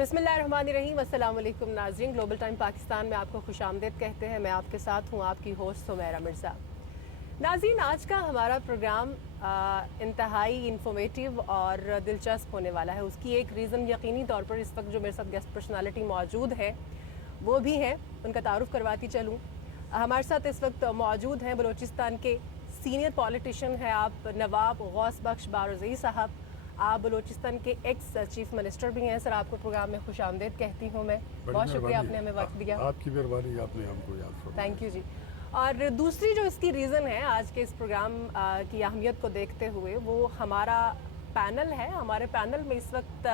बिस्मिल्लाहिर्रहमानिर्रहीम। अस्सलाम वालेकुम नाज़रीन, ग्लोबल टाइम पाकिस्तान में आपको खुशामदीद कहते हैं। मैं आपके साथ हूँ आपकी होस्ट सुमैरा मिर्ज़ा। नाज़रीन, आज का हमारा प्रोग्राम इंतहाई इंफॉर्मेटिव और दिलचस्प होने वाला है। उसकी एक रीज़न यकीनी तौर पर इस वक्त जो मेरे साथ गेस्ट पर्सनालिटी मौजूद है वो भी हैं, उनका तारुफ करवाती चलूँ। हमारे साथ इस वक्त मौजूद हैं बलूचिस्तान के सीनियर पॉलिटिशियन हैं आप नवाब गौस बख्श बारोज़ई साहब। आप बलूचिस्तान के एक्स चीफ मिनिस्टर भी हैं। सर, आपको प्रोग्राम में खुशामदीद कहती हूँ मैं। बहुत शुक्रिया आपने हमें वक्त दिया। आपकी मेहरबानी, आपने हमको याद फरमाया। थैंक यू जी। और दूसरी जो इसकी रीज़न है आज के इस प्रोग्राम की अहमियत को देखते हुए वो हमारा पैनल है। हमारे पैनल में इस वक्त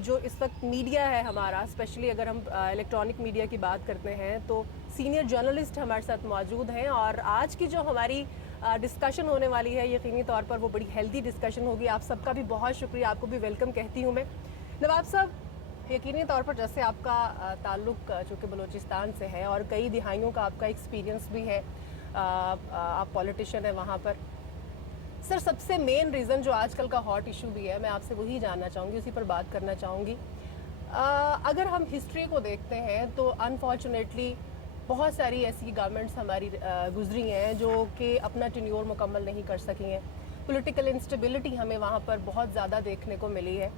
जो इस वक्त मीडिया है हमारा, स्पेशली अगर हम इलेक्ट्रॉनिक मीडिया की बात करते हैं तो सीनियर जर्नलिस्ट हमारे साथ मौजूद हैं। और आज की जो हमारी डिस्कशन होने वाली है यकीनी तौर पर वो बड़ी हेल्दी डिस्कशन होगी। आप सबका भी बहुत शुक्रिया, आपको भी वेलकम कहती हूँ मैं। नवाब साहब, यकीनी तौर पर जैसे आपका ताल्लुक़ चूँकि बलूचिस्तान से है और कई दिहाइयों का आपका एक्सपीरियंस भी है, आप पॉलिटिशियन हैं वहाँ पर। सर, सबसे मेन रीज़न जो आजकल का हॉट इशू भी है, मैं आपसे वही जानना चाहूँगी, उसी पर बात करना चाहूँगी। अगर हम हिस्ट्री को देखते हैं तो अनफॉर्चुनेटली बहुत सारी ऐसी गवर्नमेंट्स हमारी गुजरी हैं जो कि अपना टेन्योर मुकम्मल नहीं कर सकी हैं। पॉलिटिकल इंस्टेबिलिटी हमें वहाँ पर बहुत ज़्यादा देखने को मिली है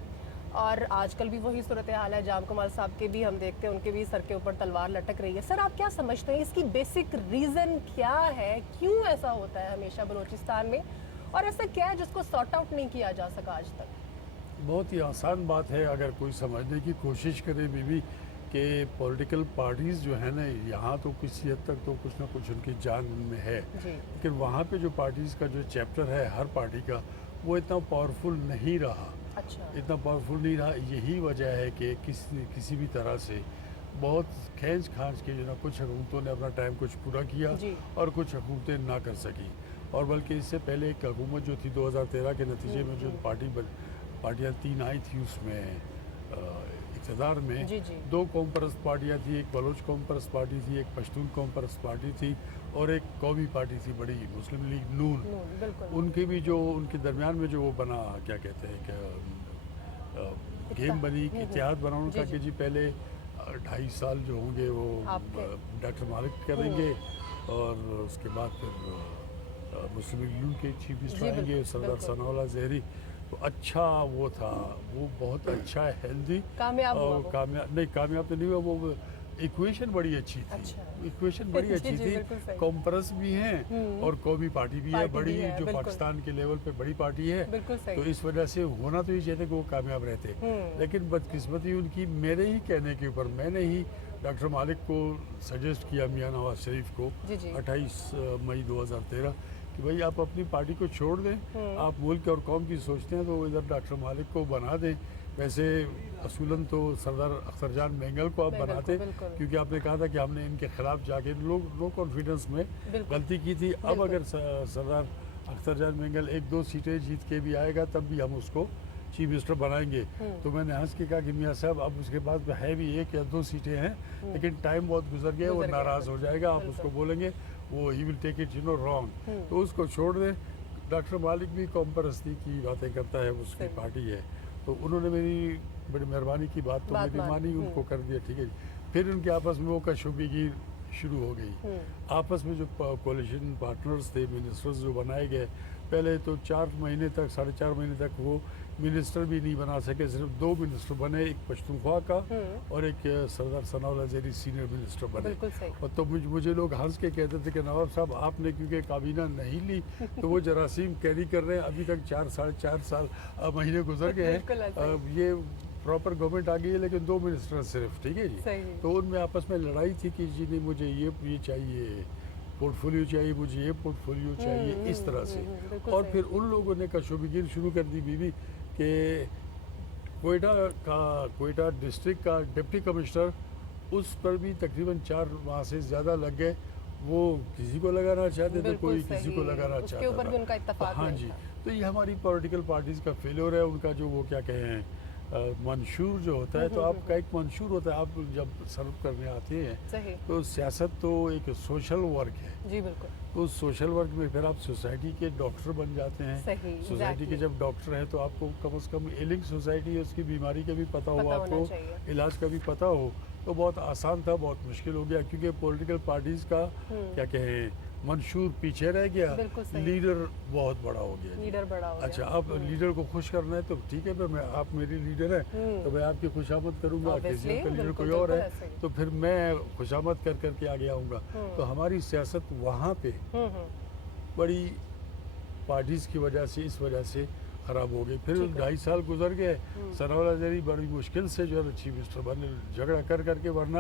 और आजकल भी वही सूरत हाल है। जाम कमाल साहब के भी हम देखते हैं, उनके भी सर के ऊपर तलवार लटक रही है। सर, आप क्या समझते हैं इसकी बेसिक रीज़न क्या है? क्यों ऐसा होता है हमेशा बलूचिस्तान में, और ऐसा क्या है जिसको सॉर्ट आउट नहीं किया जा सका आज तक? बहुत ही आसान बात है अगर कोई समझने की कोशिश करे बीबी कि पॉलिटिकल पार्टीज़ जो है ना, यहाँ तो किसी हद तक तो कुछ ना कुछ उनकी जान में है, लेकिन वहाँ पे जो पार्टीज़ का जो चैप्टर है हर पार्टी का, वो इतना पावरफुल नहीं रहा। अच्छा। इतना पावरफुल नहीं रहा, यही वजह है कि किसी भी तरह से बहुत खींच खांच के जो ना कुछ हुकूमतों ने अपना टाइम कुछ पूरा किया और कुछ हुकूमतें ना कर सकी। और बल्कि इससे पहले एक हुकूमत जो थी 2013 के नतीजे में जो पार्टियाँ तीन आई थी उसमें इक़्तिदार में दो कौम परस्त पार्टियाँ थी, एक बलोच कौम परस्त पार्टी थी, एक पश्तून कौम परस्त पार्टी थी और एक कौमी पार्टी थी बड़ी, मुस्लिम लीग नून। उनके भी जो उनके दरमियान में जो वो बना, क्या कहते हैं कि गेम बनी, इतिहाद बना उनका कि जी पहले 2.5 साल जो होंगे वो डॉक्टर मालिक करेंगे और उसके बाद फिर मुस्लिम लीग नून के चीफ मिनिस्टर आएंगे सरदार सनाउल्लाह ज़हरी। तो अच्छा वो था, वो बहुत अच्छा हेल्दी कामयाब तो नहीं हुआ। वो इक्वेशन बड़ी अच्छी थी। इक्वेशन बड़ी अच्छी थी। कॉम्परस भी हैं और कौमी पार्टी भी है बड़ी, जो पाकिस्तान के लेवल पे बड़ी पार्टी है। तो इस वजह से होना तो ये चाहिए कि वो कामयाब रहते। लेकिन बदकिस्मती उनकी, मेरे ही कहने के ऊपर मैंने ही डॉक्टर मालिक को सजेस्ट किया, मियां नवाज शरीफ को 28 मई 2013 कि भाई आप अपनी पार्टी को छोड़ दें, आप मुल्क और कौम की सोचते हैं तो इधर डॉक्टर मालिक को बना दें। वैसे असूलन तो सरदार अख्तर जान मैंगल को आप बनाते, क्योंकि आपने कहा था कि हमने इनके खिलाफ जाके लो कॉन्फिडेंस में गलती की थी। अब अगर सरदार अख्तर जान मैंगल 1-2 सीटें जीत के भी आएगा तब भी हम उसको चीफ मिनिस्टर बनाएंगे। तो मैंने हंस के कहा कि मियाँ साहब अब उसके बाद है भी 1 या 2 सीटें हैं, लेकिन टाइम बहुत गुजर गया, वो नाराज़ हो जाएगा, आप उसको बोलेंगे वो he will take it wrong, तो उसको छोड़ दें। डॉक्टर मालिक भी कौम परस्ती की बातें करता है, उसकी पार्टी है, तो उन्होंने मेरी बड़ी मेहरबानी की बात तो मेरी मानी, उनको कर दिया, ठीक है। फिर उनके आपस में वो कशोबीगी शुरू हो गई। आपस में जो कोalition पार्टनर्स थे, मिनिस्टर्स जो बनाए गए, पहले तो 4 महीने तक 4.5 महीने तक वो मिनिस्टर भी नहीं बना सके, सिर्फ 2 मिनिस्टर बने, एक पश्तूनख्वा का और एक सरदार सनाउल्लाह ज़हरी सीनियर मिनिस्टर बने। और तो मुझे लोग हंस के कहते थे कि नवाब साहब आपने क्योंकि काबीना नहीं ली तो वो जरासीम कैरी कर रहे हैं, अभी तक 4 महीने गुजर गए हैं, ये प्रॉपर गवर्नमेंट आ गई है लेकिन 2 मिनिस्टर सिर्फ, ठीक है जी। तो उनमें आपस में लड़ाई थी कि जी नहीं मुझे ये चाहिए, पोर्टफोलियो चाहिए, मुझे ये पोर्टफोलियो चाहिए, इस तरह से। और फिर उन लोगों ने कशोबीगिर शुरू कर दी बीवी कि कोयटा डिस्ट्रिक्ट का डिप्टी कमिश्नर, उस पर भी तकरीबन 4 माह से ज़्यादा लग गए। वो किसी को लगाना चाहते थे, कोई किसी को लगाना चाहता था। उनका इत्तेफाक हाँ जी। तो ये हमारी पॉलिटिकल पार्टीज़ का फेलियर है, उनका जो वो क्या कहें منشور جو ہوتا ہے تو آپ کا ایک منشور ہوتا ہے. آپ جب سرو کرنے آتے ہیں صحیح. تو سیاست تو ایک سوشل ورک ہے. جی بالکل. تو سوشل ورک میں پھر آپ سوسائٹی کے ڈاکٹر بن جاتے ہیں. صحیح. سوسائٹی کے جب ڈاکٹر ہیں تو آپ کو کم از کم ایلنگ سوسائٹی ہے اس کی بیماری کا بھی پتہ ہو, آپ کو علاج کا بھی پتہ ہو. تو بہت آسان تھا, بہت مشکل ہو گیا کیونکہ پولیٹیکل پارٹیز کا کیا کہیں منشور پیچھے رہ گیا, لیڈر بہت بڑا ہو گیا. لیڈر بڑا ہو گیا. اچھا, اب لیڈر کو خوش کرنا ہے تو ٹھیک ہے, میں آپ میری لیڈر ہیں تو میں آپ کی خوشامد کروں گا. کسی کا لیڈر کوئی اور ہے تو پھر میں خوشامد کر کر کے آگے آؤں گا. تو ہماری سیاست وہاں پہ بڑی پارٹیز کی وجہ سے اس وجہ سے خراب ہو گئی. پھر 2.5 سال گزر گئے, ثناءاللہ زہری بڑی مشکل سے جو ہے چیف منسٹر بنے, جھگڑا کر کر کے, ورنہ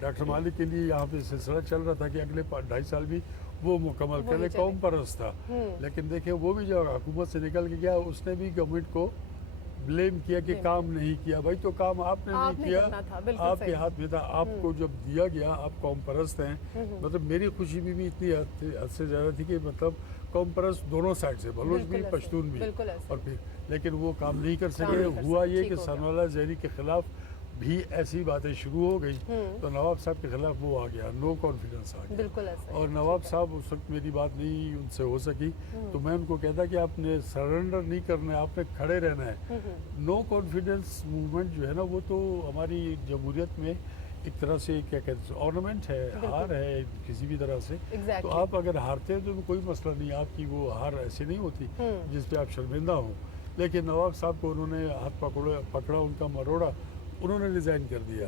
ڈاکٹر مالک کے لیے یہاں پہ سلسلہ چل رہا تھا کہ اگلے 2.5 سال بھی وہ مکمل کر لے. قوم پرست تھا, لیکن دیکھیں وہ بھی جو حکومت سے نکل کے گیا اس نے بھی گورنمنٹ کو بلیم کیا کہ کام نہیں کیا. بھائی تو کام آپ نے نہیں کیا, آپ کے ہاتھ میں تھا. آپ کو جب دیا گیا, آپ قوم پرست ہیں. مطلب میری خوشی بھی اتنی حد سے زیادہ تھی کہ مطلب قوم پرست دونوں سائڈ سے, بلوچ بھی پشتون بھی, اور پھر لیکن وہ کام نہیں کر سکے. ہوا یہ کہ ثناءاللہ زہری کے خلاف بھی ایسی باتیں شروع ہو گئی تو نواب صاحب کے خلاف وہ آ گیا, نو کانفیڈنس آ گیا. اور نواب صاحب اس وقت میری بات نہیں ان سے ہو سکی تو میں ان کو کہتا کہ آپ نے سرنڈر نہیں کرنا ہے, آپ نے کھڑے رہنا ہے. نو کانفیڈنس موومنٹ جو ہے نا وہ تو ہماری جمہوریت میں ایک طرح سے کیا کہتے ہیں آرنامنٹ ہے, ہار ہے کسی بھی طرح سے. تو آپ اگر ہارتے ہیں تو کوئی مسئلہ نہیں, آپ کی وہ ہار ایسے نہیں ہوتی جس پہ آپ شرمندہ ہوں. لیکن نواب صاحب کو انہوں نے ہاتھ پکڑا, ان کا مروڑا, انہوں نے ریزائن کر دیا.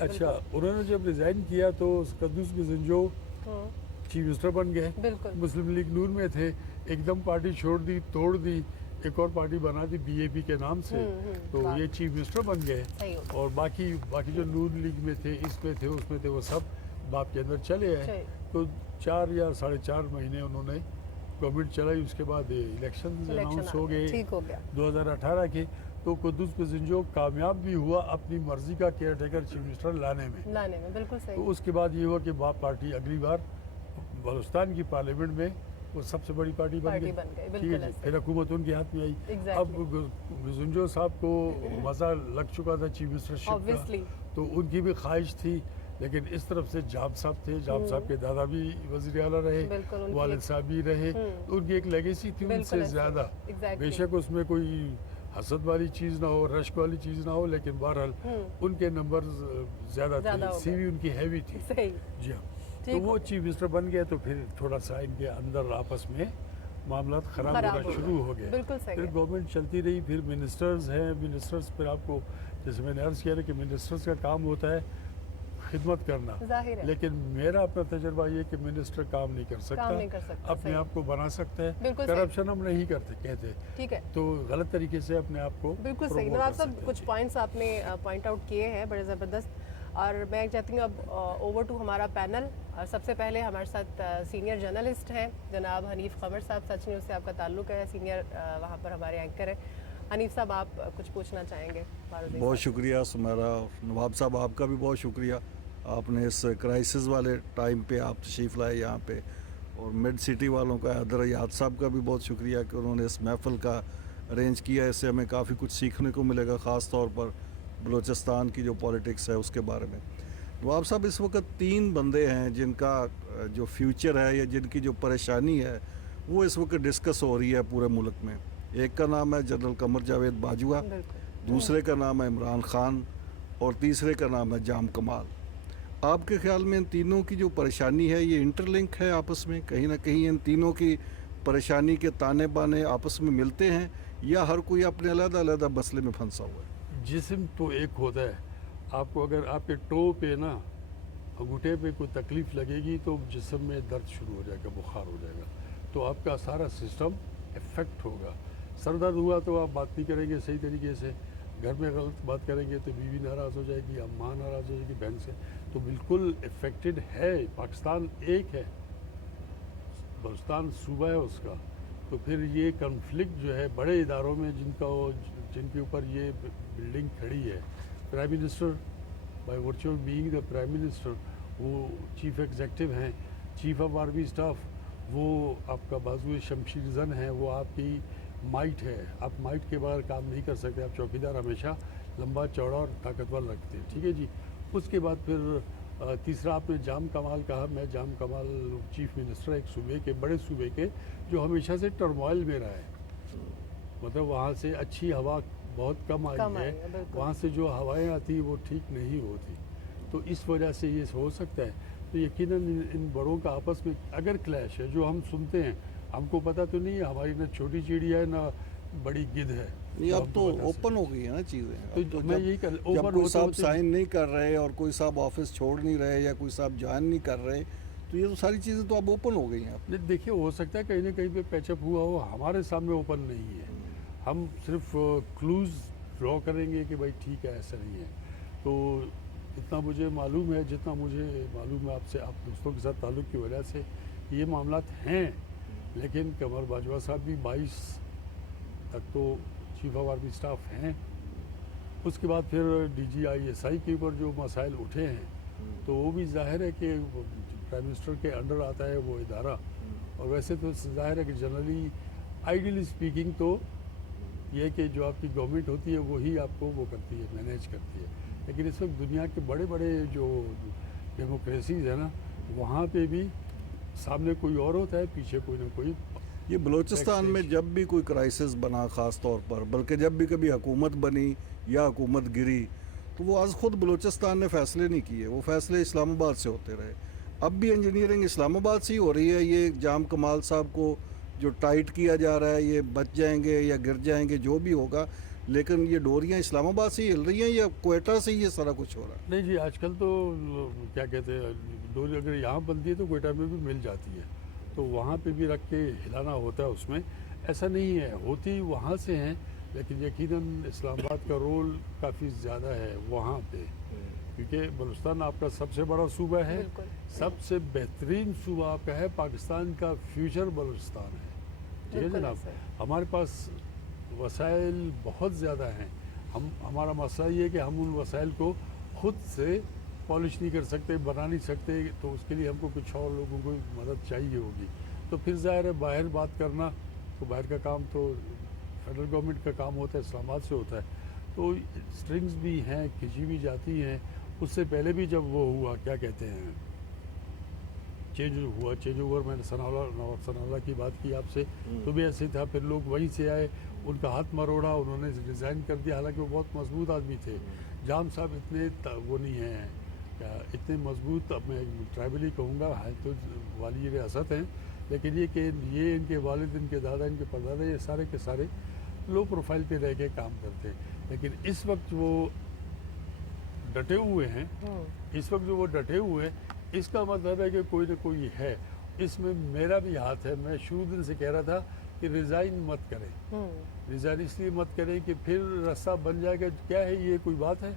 اچھا, انہوں نے جب ریزائن کیا تو قدوس بزنجو چیف منسٹر بن گئے. مسلم لیگ نون میں تھے, ایک دم پارٹی چھوڑ دی, توڑ دی, ایک اور پارٹی بنا دی بی اے پی کے نام سے, تو یہ چیف منسٹر بن گئے. اور باقی جو نون لیگ میں تھے, اس میں تھے, اس میں تھے, وہ سب باپ کے اندر چلے آئے. تو 4 یا 4.5 مہینے انہوں نے گورنمنٹ چلائی. اس کے بعد الیکشن اناؤنس ہو گئے 2018 کے. تو قدوس بزنجو کامیاب بھی ہوا اپنی مرضی کا کیئر ٹیکر چیف منسٹر لانے میں. بالکل صحیح. تو اس کے بعد یہ ہوا کہ باپ پارٹی اگلی بار بلوچستان کی پارلیمنٹ میں وہ سب سے بڑی پارٹی بن گئی. ٹھیک ہے جی, پھر حکومت ان کے ہاتھ میں آئی. اب بزنجو صاحب کو مزہ لگ چکا تھا چیف منسٹرشپ کا, تو ان کی بھی خواہش تھی. لیکن اس طرف سے جاب صاحب تھے, جاب صاحب کے دادا بھی وزیر اعلیٰ رہے, والد صاحب بھی رہے. ان کی ایک لیگیسی تھی ان سے زیادہ. بے شک اس میں کوئی حسد والی چیز نہ ہو, رشک والی چیز نہ ہو, لیکن بہرحال ان کے نمبر زیادہ تھے, سی وی ان کی ہیوی تھی. جی ہاں, تو وہ چیف منسٹر بن گئے. تو پھر تھوڑا سا ان کے اندر آپس میں معاملات خراب ہونا شروع ہو گئے. پھر گورنمنٹ چلتی رہی. پھر منسٹرز ہیں, منسٹرز پھر آپ کو جیسے میں نے عرض کیا نا کہ منسٹرز کا کام ہوتا ہے خدمت کرنا, لیکن میرا اپنا تجربہ یہ کہ منسٹر کام نہیں کر سکتا, اپنے آپ کو بنا سکتا ہے. کرپشن ہم نہیں کرتے کہتے, ٹھیک ہے, تو غلط طریقے سے اپنے آپ کو. بالکل صحیح. نواب صاحب کچھ پوائنٹس آپ نے پوائنٹ آؤٹ کیے ہیں بڑے زبردست, اور میں چاہتی ہوں اب اوور ٹو ہمارا پینل. اور سب سے پہلے ہمارے ساتھ سینئر جرنلسٹ ہیں جناب حنیف قمر صاحب. سچ نیوز سے آپ کا تعلق ہے, سینئر وہاں پر ہمارے اینکر ہیں. حنیف صاحب آپ کچھ پوچھنا چاہیں گے؟ بہت شکریہ سمیرا. نواب صاحب آپ کا بھی بہت شکریہ, آپ نے اس کرائسس والے ٹائم پہ آپ تشریف لائے یہاں پہ. اور مڈ سٹی والوں کا حیدر یاد صاحب کا بھی بہت شکریہ کہ انہوں نے اس محفل کا ارینج کیا. اس سے ہمیں کافی کچھ سیکھنے کو ملے گا, خاص طور پر بلوچستان کی جو پولیٹکس ہے اس کے بارے میں. نواب صاحب, اس وقت 3 بندے ہیں جن کا جو فیوچر ہے یا جن کی جو پریشانی ہے وہ اس وقت ڈسکس ہو رہی ہے پورے ملک میں. ایک کا نام ہے جنرل قمر جاوید باجوہ, دوسرے کا نام ہے عمران خان, اور تیسرے کا نام ہے جام کمال. آپ کے خیال میں ان تینوں کی جو پریشانی ہے یہ انٹر لنک ہے آپس میں؟ کہیں نہ کہیں ان تینوں کی پریشانی کے تانے بانے آپس میں ملتے ہیں, یا ہر کوئی اپنے علیحدہ علیحدہ مسئلے میں پھنسا ہوا ہے؟ جسم تو ایک ہوتا ہے. آپ کو اگر آپ کے ٹو پہ نا انگوٹھے پہ کوئی تکلیف لگے گی تو جسم میں درد شروع ہو جائے گا, بخار ہو جائے گا, تو آپ کا سارا سسٹم افیکٹ ہوگا. سر درد ہوا تو آپ بات نہیں کریں گے صحیح طریقے سے, گھر میں غلط بات کریں گے تو بیوی ناراض ہو جائے گی, ماں ناراض ہو جائے گی بہن سے. تو بالکل افیکٹڈ ہے. پاکستان ایک ہے, بلوچستان صوبہ ہے اس کا. تو پھر یہ کنفلکٹ جو ہے بڑے اداروں میں جن کے اوپر یہ بلڈنگ کھڑی ہے, prime minister by virtue of being the prime minister وہ چیف ایگزیکٹو ہیں, چیف آف آرمی اسٹاف وہ آپ کا بازو شمشیر زن ہیں, وہ آپ کی माइट है, आप माइट के बगैर काम नहीं कर सकते। आप चौकीदार हमेशा लंबा चौड़ा और ताकतवर रखते हैं, ठीक है जी। उसके बाद फिर तीसरा आपने जाम कमाल कहा। मैं जाम कमाल चीफ मिनिस्टर एक सूबे के, बड़े सूबे के, जो हमेशा से टर्मोइल में रहा है। मतलब वहाँ से अच्छी हवा बहुत कम आई है, वहाँ से जो हवाएं आती वो ठीक नहीं होती, तो इस वजह से ये हो सकता है। तो यकीनन इन बड़ों का आपस में अगर क्लैश है, जो हम सुनते हैं, हमको पता तो नहीं है, हमारी ना छोटी चिड़िया है ना बड़ी गिद्ध है। नहीं, अब तो ओपन हो गई है ना चीज़ें। तो मैं यही कर, जब कोई साहब साइन नहीं कर रहे और कोई साहब ऑफिस छोड़ नहीं रहे या कोई साहब ज्वाइन नहीं कर रहे, तो ये तो सारी चीज़ें तो अब ओपन हो गई हैं। देखिए, हो सकता है कहीं ना कहीं पे पैचअप हुआ हो, हमारे सामने ओपन नहीं है। हम सिर्फ क्लूज ड्रॉ करेंगे कि भाई ठीक है, ऐसा नहीं है। तो इतना मुझे मालूम है, जितना मुझे मालूम है आपसे, आप दोस्तों के साथ ताल्लुक़ की वजह से ये मामलात हैं। लेकिन कमर बाजवा साहब भी 22 तक तो चीफ ऑफ आर्मी स्टाफ हैं। उसके बाद फिर DGISI के ऊपर जो मसाइल उठे हैं, तो वो भी जाहिर है कि प्राइम मिनिस्टर के अंडर आता है वो इदारा। और वैसे तो जाहिर है कि जनरली आइडियली स्पीकिंग तो ये कि जो आपकी गवर्नमेंट होती है वही आपको वो करती है, मैनेज करती है। लेकिन इस वक्त दुनिया के बड़े बड़े जो डेमोक्रेसीज है ना, वहाँ पे भी सामने कोई और होता है, पीछे कोई ना कोई। ये बलूचिस्तान में जब भी कोई क्राइसिस बना, ख़ास तौर पर, बल्कि जब भी कभी हुकूमत बनी या हुकूमत गिरी, तो वो आज खुद बलूचिस्तान ने फ़ैसले नहीं किए, वो फ़ैसले इस्लामाबाद से होते रहे। अब भी इंजीनियरिंग इस्लामाबाद से ही हो रही है। ये जाम कमाल साहब को जो टाइट किया जा रहा है, ये बच जाएंगे या गिर जाएंगे, जो भी होगा, लेकिन ये डोरियाँ इस्लामाबाद से ही हिल रही हैं या क्वेटा से ही ये सारा कुछ हो रहा है? नहीं जी, आजकल तो क्या कहते हैं, डोरी अगर यहाँ बनती है तो क्वेटा में भी मिल जाती है, तो वहाँ पे भी रख के हिलाना होता है। उसमें ऐसा नहीं है, होती वहाँ से हैं, लेकिन यकीनन इस्लामाबाद का रोल काफ़ी ज़्यादा है वहाँ पे, क्योंकि बलूचिस्तान आपका सबसे बड़ा सूबा है, सबसे बेहतरीन सूबा आपका है, पाकिस्तान का फ्यूचर बलूचिस्तान है, ठीक है जनाब। हमारे पास वसाइल बहुत ज़्यादा हैं। हमारा मसला ये है कि हम उन वसाइल को खुद से पॉलिश नहीं कर सकते, बना नहीं सकते, तो उसके लिए हमको कुछ और लोगों को मदद चाहिए होगी। तो फिर ज़ाहिर है बाहर बात करना, तो बाहर का काम तो फेडरल गवर्नमेंट का काम होता है, इस्लामाबाद से होता है। तो स्ट्रिंग्स भी हैं, खिंची भी जाती हैं। उससे पहले भी जब वो हुआ, क्या कहते हैं, चेंज ओवर, मैंने नवाब सनाउल्लाह की बात की आपसे, तो भी ऐसे था। फिर लोग वहीं से आए, उनका हाथ मरोड़ा, उन्होंने रिज़ाइन कर दिया, हालांकि वो बहुत मजबूत आदमी थे। जाम साहब इतने वो नहीं हैं, इतने मजबूत, अब मैं ट्राइबली कहूँगा, है तो वाली रियासत हैं, लेकिन ये कि ये इनके वालिद, इनके दादा, इनके परदादा, ये सारे के सारे लो प्रोफाइल पे रह के काम करते हैं। लेकिन इस वक्त वो डटे हुए हैं, इस वक्त जो वो डटे हुए हैं, इसका मतलब है कि कोई ना कोई है इसमें। मेरा भी हाथ है। मैं शुरू दिन से कह रहा था कि रिज़ाइन मत करें, रिज़ाइन इसलिए मत करें कि फिर रास्ता बन जाएगा। क्या है ये, कोई बात है?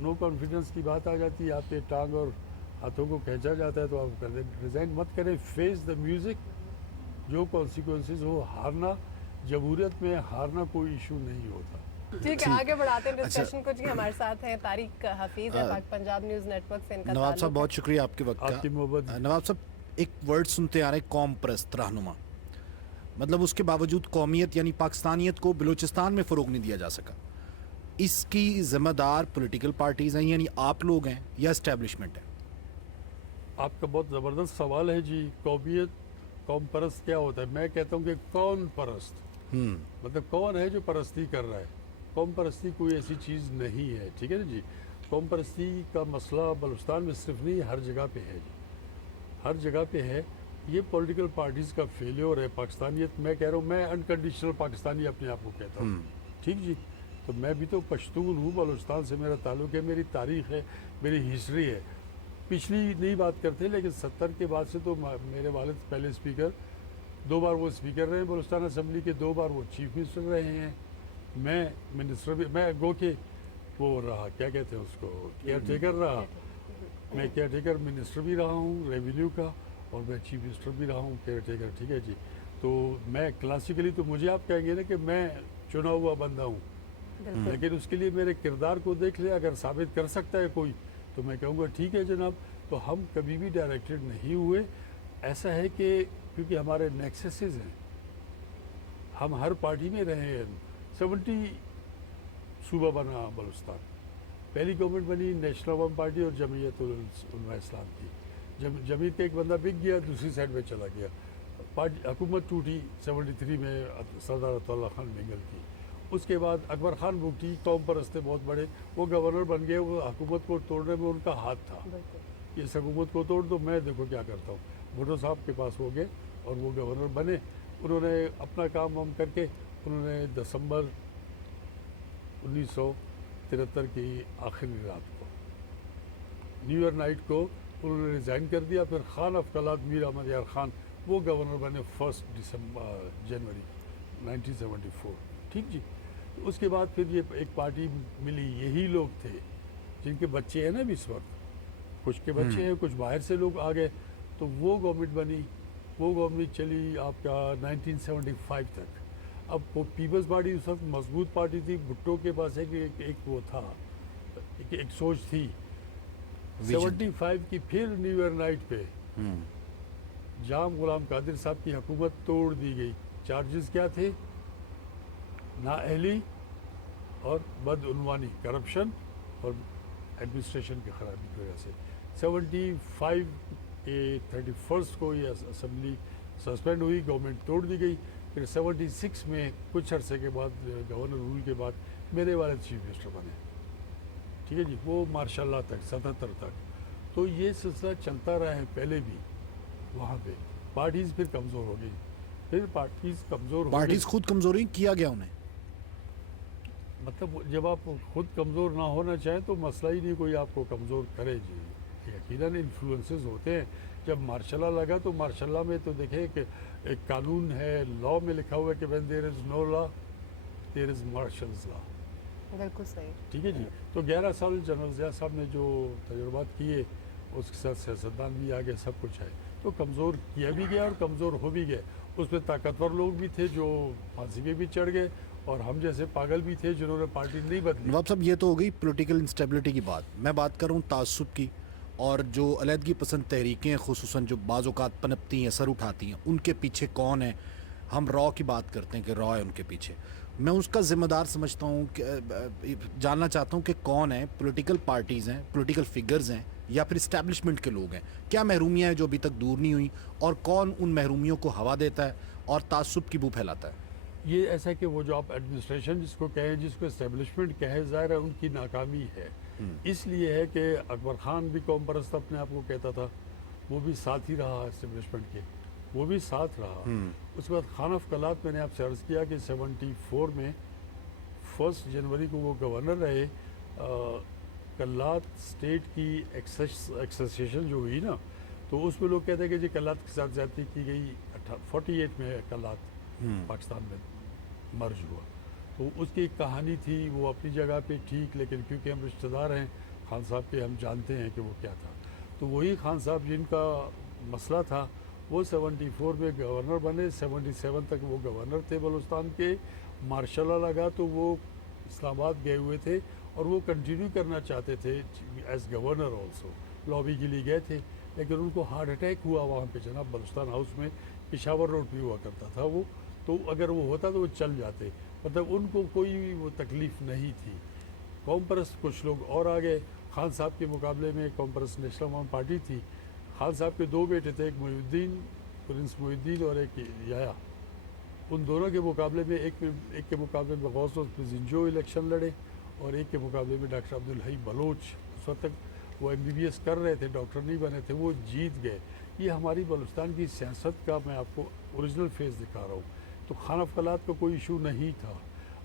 नो कॉन्फिडेंस की बात आ जाती है, आपके टांग और हाथों को खींचा जाता है, तो आप कर दें। रिज़ाइन मत करें, फेस द म्यूज़िक, जो कॉन्सिक्वेंसेस हो। हारना, जमहूरियत में हारना कोई इशू नहीं होता। ठीक है, आगे बढ़ाते हैं डिस्कशन को जी। हमारे साथ हैं तारिक हफीज है, पंजाब न्यूज़ नेटवर्क से इनका नवाब साहब बहुत शुक्रिया आपके वक्त आपकी मोहब्बत। नवाब साहब, एक वर्ड सुनते आ रहे हैं, कौम परस्त रहनुमा, मतलब उसके बावजूद कौमियत यानी पाकिस्तानियत को बलूचिस्तान में फ़रोग नहीं दिया जा सका। इसकी ज़िम्मेदार पॉलिटिकल पार्टीज़ हैं, यानी आप लोग हैं, या इस्टेब्लिशमेंट है? आपका बहुत ज़बरदस्त सवाल है जी। कौमियत, कौम परस्त क्या होता है? मैं कहता हूँ कि कौन परस्त, मतलब कौन है जो परस्ती कर रहा है। कौम परस्ती कोई ऐसी चीज़ नहीं है, ठीक है ना जी। कौम परस्ती का मसला बलूचिस्तान में सिर्फ नहीं, हर जगह पे है जी, हर जगह पे है। ये पॉलिटिकल पार्टीज़ का फेलियर है। पाकिस्तानियत, मैं कह रहा हूँ, मैं अनकंडीशनल पाकिस्तानी अपने आप को कहता हूँ, ठीक जी। तो मैं भी तो पश्तून हूँ, बलूचिस्तान से मेरा ताल्लुक़ है, मेरी तारीख़ है, मेरी हिस्ट्री है। पिछली नहीं बात करते, लेकिन 70 के बाद से तो मेरे वालिद पहले स्पीकर, 2 बार वो स्पीकर रहे बलूचिस्तान असम्बली के, 2 बार वो चीफ मिनिस्टर रहे हैं। मैं मिनिस्टर भी, मैं गो के वो रहा, क्या कहते हैं उसको, केयर टेकर रहा। मैं केयर टेकर मिनिस्टर भी रहा हूँ रेवेन्यू का, और मैं चीफ मिनिस्टर भी रहा हूँ केयर टेकर, ठीक है जी। तो मैं क्लासिकली, तो मुझे आप कहेंगे ना कि मैं चुना हुआ बंदा हूँ, लेकिन उसके लिए मेरे किरदार को देख ले, अगर साबित कर सकता है कोई, तो मैं कहूँगा ठीक है जनाब। तो हम कभी भी डायरेक्टेड नहीं हुए। ऐसा है कि क्योंकि हमारे नेक्सेसेस हैं, हम हर पार्टी में रहे हैं। 70 सूबा बना बलूचिस्तान, पहली गवर्नमेंट बनी नेशनल अवाम पार्टी और जमीयत उलमा इस्लाम की। जमीयत का एक बंदा बिक गया, दूसरी साइड में चला गया, पार्टी हुकूमत टूटी 73 में सरदार अताउल्लाह खान बेंगल की। उसके बाद अकबर खान भुगटी, कौम परस्ते बहुत बड़े, वो गवर्नर बन गए, वो हुकूमत को तोड़ने में उनका हाथ था। इस हुकूमत को तोड़ दो, मैं देखो क्या करता हूँ। भुट्टो साहब के पास हो गए और वो गवर्नर बने। उन्होंने अपना काम वाम करके उन्होंने दिसंबर 1973 की आखिरी रात को, न्यू ईयर नाइट को उन्होंने रिज़ाइन कर दिया। फिर खान अफकलात मीर अहमद यार खान वो गवर्नर बने 1 जनवरी 1974। ठीक जी। उसके बाद फिर ये एक पार्टी मिली, यही लोग थे जिनके बच्चे हैं ना भी इस वक्त, कुछ के बच्चे हैं, कुछ बाहर से लोग आ गए, तो वो गवर्नमेंट बनी। वो गवर्नमेंट चली आपका 1975 तक। अब वो पीपल्स पार्टी उस वक्त मजबूत पार्टी थी। भुट्टो के पास एक वो था, एक सोच थी। 75 की फिर न्यू ईयर नाइट पे जाम गुलाम कादिर साहब की हुकूमत तोड़ दी गई। चार्जेस क्या थे? नाअहली और बदउनवानी, करप्शन और एडमिनिस्ट्रेशन की खराबी की वजह से 75 के 31 को ये असेंबली सस्पेंड हुई, गवर्नमेंट तोड़ दी गई। फिर 76 में कुछ अरसे के बाद गवर्नर रूल के बाद मेरे वाले चीफ मिनिस्टर बने। ठीक है जी। वो मार्शाल्लाह तक 77 तक तो ये सिलसिला चलता रहा है। पहले भी वहाँ पे पार्टीज़ फिर कमज़ोर हो गई, फिर पार्टीज़ कमज़ोर हो गई। पार्टीज खुद कमजोरी किया गया उन्हें। मतलब जब आप खुद कमज़ोर ना होना चाहें तो मसला ही नहीं कोई आपको कमज़ोर करे जी। यकीनन इन्फ्लुएंसेस होते हैं। जब मार्शल लगा तो मार्शल में तो देखें कि एक कानून है, लॉ में लिखा हुआ है कि when there is no law there is martials law. बिल्कुल सही। ठीक है जी। तो 11 साल जनरल ज़िया साहब ने जो तजुर्बात किए, उसके साथ सियासतदान भी आ गए, सब कुछ है। तो कमज़ोर किया भी गया और कमज़ोर हो भी गए। उसमें ताकतवर लोग भी थे जो फांसी पे भी चढ़ गए, और हम जैसे पागल भी थे जिन्होंने पार्टी नहीं बदली। नवाब साहब, ये तो हो गई पॉलिटिकल इंस्टेबिलिटी की बात। मैं बात कर रहा हूँ तासुब की, और जो अलहदगी पसंद तहरीकें खुसूसन जो बाज़ औक़ात पनपती हैं, सर उठाती हैं, उनके पीछे कौन है? हम रॉ की बात करते हैं कि रॉ है उनके पीछे। मैं उसका ज़िम्मेदार समझता हूँ कि जानना चाहता हूँ कि कौन है? पॉलिटिकल पार्टीज़ हैं, पॉलिटिकल फिगर्स हैं, या फिर इस्टेब्लिशमेंट के लोग हैं? क्या महरूमियाँ हैं जो अभी तक दूर नहीं हुई, और कौन उन महरूमियों को हवा देता है और तासुब की बू फैलाता है? ये ऐसा कि वो जो आप एडमिनिस्ट्रेशन जिसको कहें, जिसको एस्टेब्लिशमेंट कहे, ज़ाहिर है उनकी नाकामी है। इसलिए है कि अकबर खान भी कौम परस्त अपने आप को कहता था, वो भी साथ ही रहा एस्टेब्लिशमेंट के, वो भी साथ रहा। उसके बाद खान अफकलात, मैंने आपसे अर्ज़ किया कि 74 में 1 जनवरी को वो गवर्नर रहे। कल्लात स्टेट की एक्सेशन जो हुई ना, तो उसमें लोग कहते हैं कि जी कल्लात के साथ ज़्यादती की गई। 48 में कल्लात पाकिस्तान में मर्ज हुआ, तो उसकी एक कहानी थी, वो अपनी जगह पे ठीक, लेकिन क्योंकि हम रिश्तेदार हैं खान साहब के, हम जानते हैं कि वो क्या था। तो वही खान साहब जिनका मसला था, वो 74 में गवर्नर बने। 77 तक वो गवर्नर थे बलूचिस्तान के। मार्शल लगा तो वो इस्लामाबाद गए हुए थे, और वो कंटिन्यू करना चाहते थे एज गवर्नर ऑल्सो, लॉबी के लिए गए थे। लेकिन उनको हार्ट अटैक हुआ वहाँ पे जनाब बलूचिस्तान हाउस में, पेशावर रोड पे हुआ करता था वो। तो अगर वो होता तो वो चल जाते, मतलब उनको कोई वो तकलीफ़ नहीं थी। कौम परस्त कुछ लोग और आ गए। खान साहब के मुकाबले में कौम परस्त नेशनल अवाम पार्टी थी। खान साहब के 2 बेटे थे, एक मुहिउद्दीन, प्रिंस मुहिउद्दीन, और एक याया। उन दोनों के मुकाबले में एक के मुकाबले में गौस जिंजो इलेक्शन लड़े, और एक के मुकाबले में डॉक्टर अब्दुल हई बलोच। उस वक्त तक वो MBBS कर रहे थे, डॉक्टर नहीं बने थे, वो जीत गए। ये हमारी बलूचिस्तान की सियासत का मैं आपको ओरिजिनल फेस दिखा रहा हूँ। तो खान अफकलात का कोई इशू नहीं था।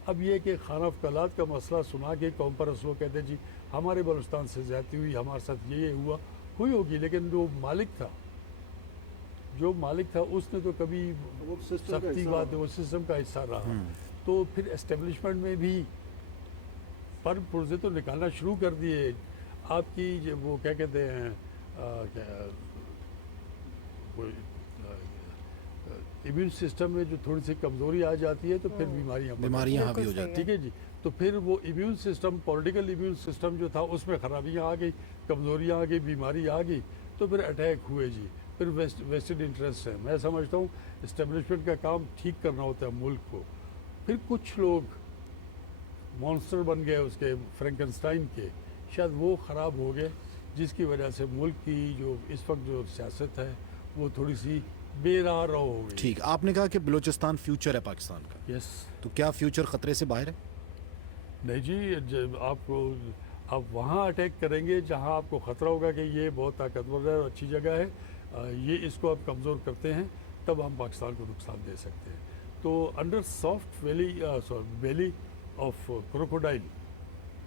अब ये कि खान अफकलात का मसला सुना के कौम परस्त लोग कहते जी हमारे बलूचिस्तान से ज़्यादती हुई, हमारे साथ ये हुआ, हुई होगी, लेकिन जो मालिक था उसने तो कभी सख्ती बात है, वो सिस्टम का हिस्सा रहा। तो फिर एस्टेब्लिशमेंट में भी पर पुर्जे तो निकालना शुरू कर दिए। आपकी वो क्या कहते हैं, इम्यून सिस्टम में जो थोड़ी सी कमज़ोरी आ जाती है तो फिर बीमारियाँ हावी हो जाती हैं। ठीक है जी। तो फिर वो immune system, political immune system जो था, उसमें ख़राबियाँ आ गई, कमज़ोरियाँ आ गई, बीमारी आ गई, तो फिर अटैक हुए जी। फिर वेस्टेड इंटरेस्ट है। मैं समझता हूँ इस्टेब्लिशमेंट का काम ठीक करना होता है मुल्क को। फिर कुछ लोग मॉन्स्टर बन गए उसके फ्रैंकनस्टाइन के, शायद वो ख़राब हो गए, जिसकी वजह से मुल्क की जो इस वक्त जो सियासत है वो थोड़ी सी बेराह हो गई। ठीक, आपने कहा कि बलूचिस्तान फ्यूचर है पाकिस्तान का, यस। तो क्या फ्यूचर खतरे से बाहर है? नहीं जी, जब आप वहाँ अटैक करेंगे जहाँ आपको ख़तरा होगा कि ये बहुत ताकतवर है और अच्छी जगह है, ये इसको आप कमज़ोर करते हैं, तब हम पाकिस्तान को नुकसान दे सकते हैं। तो under soft belly of crocodile,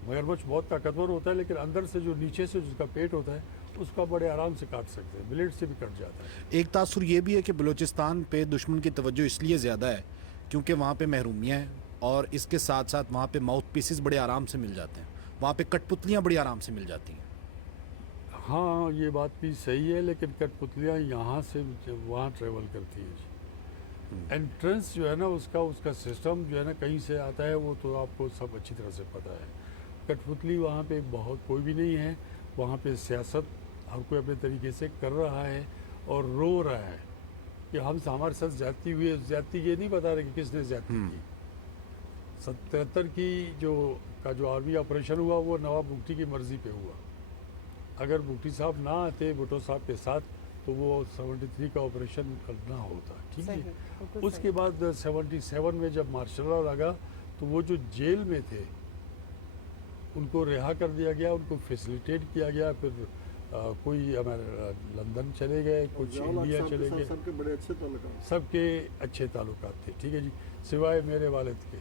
मगरमच्छ बहुत ताकतवर होता है, लेकिन अंदर से जो नीचे से जिसका पेट होता है उसका बड़े आराम से काट सकते हैं, ब्लेड से भी कट जाता है। एक तासुर ये भी है कि बलूचिस्तान पे दुश्मन की तवज्जो इसलिए ज़्यादा है क्योंकि वहाँ पे महरूमियाँ हैं, और इसके साथ साथ वहाँ पे माउथ पीसेस बड़े आराम से मिल जाते हैं, वहाँ पे कठपुतलियाँ बड़ी आराम से मिल जाती हैं। हाँ, ये बात भी सही है, लेकिन कठपुतलियाँ यहाँ से वहाँ ट्रेवल करती हैं। एंट्रेंस जो है ना उसका सिस्टम जो है ना कहीं से आता है, वो तो आपको सब अच्छी तरह से पता है। कठपुतली वहाँ पे बहुत कोई भी नहीं है, वहाँ पे सियासत हर कोई अपने तरीके से कर रहा है और रो रहा है कि हमारे साथ ज्यादती हुई है। ज्यादती ये नहीं बता रहे कि किसने ज्यादती की। 77 की जो आर्मी ऑपरेशन हुआ वो नवाब भुट्टी की मर्जी पे हुआ। अगर भुट्टी साहब ना आते भुट्टो साहब के साथ तो वो 73 का ऑपरेशन ना होता, ठीक है। उसके बाद 77 में जब मार्शल लॉ लगा तो वो जो जेल में थे उनको रिहा कर दिया गया, उनको फैसिलिटेट किया गया। फिर कोई हमारे लंदन चले गए, कुछ इंडिया चले गए, सबके बड़े अच्छे ताल्लुकात, सबके अच्छे ताल्लुकात थे, ठीक है जी, सिवाय मेरे वालिद के।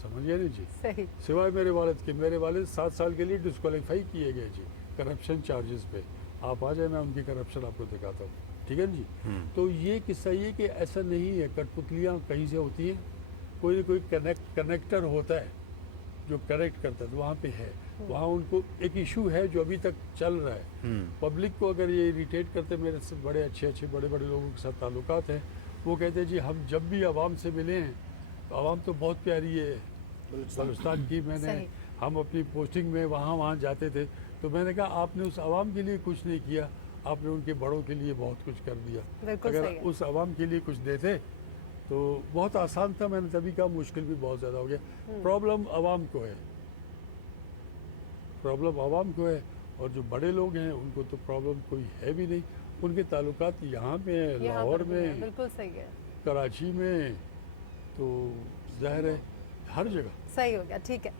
समझिए नहीं जी, सही। सिवाय मेरे वालिद के। मेरे वालिद 7 साल के लिए डिस्क्वालीफाई किए गए जी करप्शन चार्जेस पे। आप आ जाए, मैं उनकी करप्शन आपको दिखाता हूँ, ठीक है जी। तो ये किस्सा ये कि ऐसा नहीं है, कठपुतलियाँ कहीं से होती हैं, कोई ना कोई कनेक्टर होता है जो कनेक्ट करता है, तो वहाँ पे है। वहाँ उनको एक इशू है जो अभी तक चल रहा है। पब्लिक को अगर ये इरिटेट करते, मेरे से बड़े अच्छे बड़े लोगों के साथ ताल्लुकात हैं, वो कहते हैं जी हम जब भी आवाम से मिले हैं तो आवाम तो बहुत प्यारी है बलूचिस्तान की। हम अपनी पोस्टिंग में वहाँ जाते थे, तो मैंने कहा आपने उस आवाम के लिए कुछ नहीं किया, आपने उनके बड़ों के लिए बहुत कुछ कर दिया। अगर उस आवाम के लिए कुछ देते तो बहुत आसान था। मैंने तभी कहा मुश्किल भी बहुत ज़्यादा हो गया। प्रॉब्लम आवाम को है, प्रॉब्लम आवाम को है, और जो बड़े लोग हैं उनको तो प्रॉब्लम कोई है भी नहीं। उनके ताल्लुकात यहाँ पे है, लाहौर में, बिल्कुल सही है, कराची में, तो जाहिर है हर जगह। सही हो गया, ठीक है।